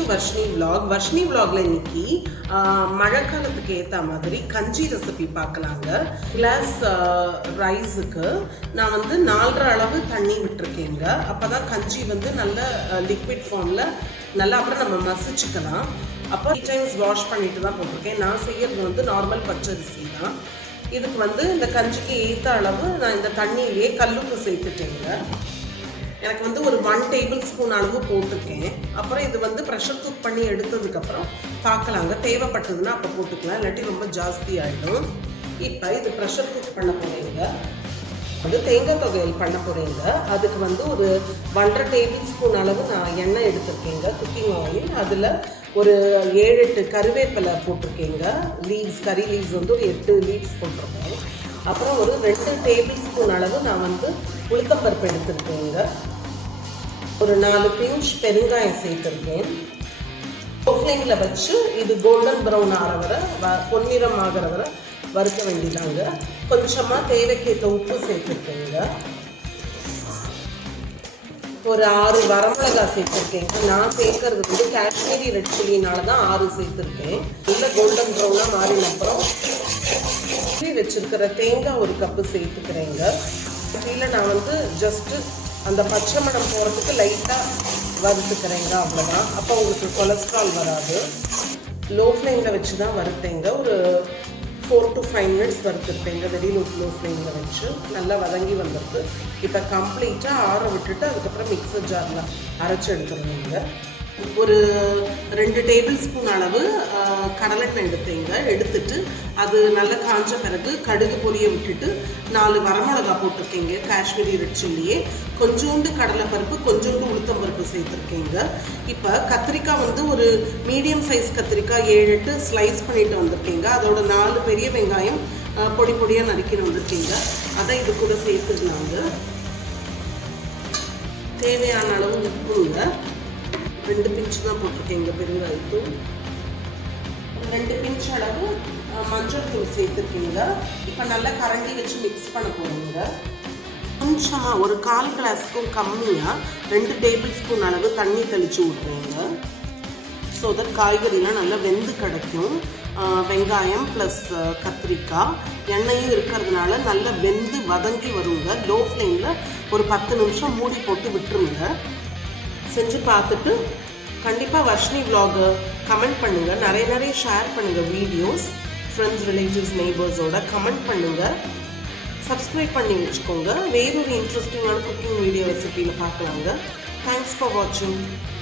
to Varshini vlog. Varshini vlogல இன்னைக்கு மழைக்காலத்துக்கு ஏற்ற மாதிரி கஞ்சி ரெசிபி பார்க்கலாங்க. கிளாஸ் ரைஸுக்கு நான் வந்து 4.5 அளவு தண்ணி விட்டுருக்கேங்க. அப்போ தான் கஞ்சி வந்து நல்ல லிக்விட் ஃபார்மில் நல்லா அப்புறம் நம்ம மசிச்சுக்கலாம். அப்போ 3 டைம்ஸ் வாஷ் பண்ணிட்டு தான் போட்டிருக்கேன். நான் செய்யறது வந்து நார்மல் பச்சரிசி தான். இதுக்கு வந்து இந்த கஞ்சிக்கு ஏற்ற அளவு நான் இந்த தண்ணியிலே கல்லுப்பு சேர்த்துட்டேங்க. எனக்கு வந்து ஒரு 1 டேபிள் ஸ்பூன் அளவு போட்டிருக்கேன். அப்புறம் இது வந்து ப்ரெஷர் குக் பண்ணி எடுத்ததுக்கப்புறம் பார்க்கலாங்க. தேவைப்பட்டதுன்னா அப்போ போட்டுக்கலாம், இல்லாட்டி ரொம்ப ஜாஸ்தி ஆகிடும். இப்போ இது ப்ரெஷர் குக் பண்ண போகிறீங்க, அது தேங்காய் துவையல் பண்ண போகிறீங்க. அதுக்கு வந்து ஒரு 1.5 டேபிள் ஸ்பூன் அளவு நான் எண்ணெய் எடுத்துருக்கேங்க, குக்கிங் ஆயில். அதில் ஒரு 7-8 கருவேப்பிலை போட்டிருக்கேங்க. லீவ்ஸ், கறி லீவ்ஸ் வந்து ஒரு 8 லீவ்ஸ் போட்டிருக்கேன். அப்புறம் ஒரு 2 டேபிள் ஸ்பூன் அளவு நான் வந்து உளுத்தம்பருப்பு எடுத்துருக்கேங்க. ஒரு 4 பிஞ்ச் பெருங்காயம் சேர்த்துருக்கேன். ஃப்ளேமில் வச்சு இது கோல்டன் ப்ரௌன் ஆகிற வரை, பொன்னிறம் ஆகிற வரை வறுக்க வேண்டியதாங்க. கொஞ்சமாக தேவைக்கேற்ற உப்பு சேர்த்துருக்கேங்க. ஒரு 6 வரமிளகாய் சேர்த்துருக்கேங்க. நான் சேர்க்கறது வந்து காஷ்மீரி ரெட் சில்லினால தான் 6 சேர்த்துருக்கேன். இல்லை கோல்டன் ப்ரௌனாக மாறின அப்புறம் வச்சுருக்கிற தேங்காய் 1 கப்பு சேர்த்துக்கிறேங்க. கீழே நான் வந்து ஜஸ்ட்டு அந்த பச்சை மணம் போகிறதுக்கு லைட்டாக வறுத்துக்கிறேங்க, அவ்வளோதான். அப்போ உங்களுக்கு கொலஸ்ட்ரால் வராது. லோ ஃப்ளேமில் வச்சு தான் வறுத்தேங்க. ஒரு 4 to 5 மினிட்ஸ் வறுத்துருப்பேங்க. வெரி லோ ஃப்ளேமில் வச்சு நல்லா வதங்கி வந்துருக்கு. இப்போ கம்ப்ளீட்டாக ஆற விட்டுட்டு அதுக்கப்புறம் மிக்சர் ஜாரில் அரைச்சி எடுத்துருவீங்க. ஒரு 2 டேபிள் ஸ்பூன் அளவு கடலெண்ணெய் எடுத்துட்டு அது நல்லா காஞ்ச பிறகு கடுகு பொரிய விட்டுட்டு 4 வரமிளகா போட்டிருக்கேங்க, காஷ்மீரி ரெட் சில்லியே. கொஞ்சோண்டு கடலைப்பருப்பு, கொஞ்சோண்டு உளுத்தம்பருப்பு சேர்த்துருக்கேங்க. இப்போ கத்திரிக்காய் வந்து ஒரு மீடியம் சைஸ் கத்திரிக்காய் 7-8 ஸ்லைஸ் பண்ணிட்டு வந்திருக்கேங்க. அதோட 4 பெரிய வெங்காயம் பொடி பொடியாக நறுக்கின்னு வந்திருக்கேங்க. அதை இது கூட சேர்த்துக்கலாங்க. தேவையான அளவு உப்புங்க, 2 பிஞ்ச் தான் போட்டிருக்கேங்க பெருங்காயத்தூள். 2 பிஞ்ச் அளவு மஞ்சள் தூள் சேர்த்துருக்கீங்க. இப்போ நல்லா கரண்டி வச்சு மிக்ஸ் பண்ண போகிறீங்க. கொஞ்சமாக ஒரு 1/4 கிளாஸுக்கும் கம்மியாக 2 டேபிள் ஸ்பூன் அளவு தண்ணி தெளித்து விட்றீங்க. ஸோ தட் காய்கறிலாம் நல்லா வெந்து கிடைக்கும். வெங்காயம் ப்ளஸ் கத்திரிக்காய் எண்ணெயும் இருக்கிறதுனால நல்லா வெந்து வதங்கி வருங்க. லோ ஃப்ளேமில் ஒரு 10 நிமிஷம் மூடி போட்டு விட்டுருங்க. செஞ்சு பார்த்துட்டு கண்டிப்பாக வர்ஷினி vlog கமெண்ட் பண்ணுங்கள். நிறைய ஷேர் பண்ணுங்கள் வீடியோஸ். ஃப்ரெண்ட்ஸ், ரிலேட்டிவ்ஸ், நெய்பர்ஸோட கமெண்ட் பண்ணுங்கள். சப்ஸ்கிரைப் பண்ணி வச்சுக்கோங்க. வேறொரு இன்ட்ரெஸ்டிங்கான குக்கிங் வீடியோ ரெசிபியில் பார்க்கலாங்க. தேங்க்ஸ் ஃபார் வாட்சிங்.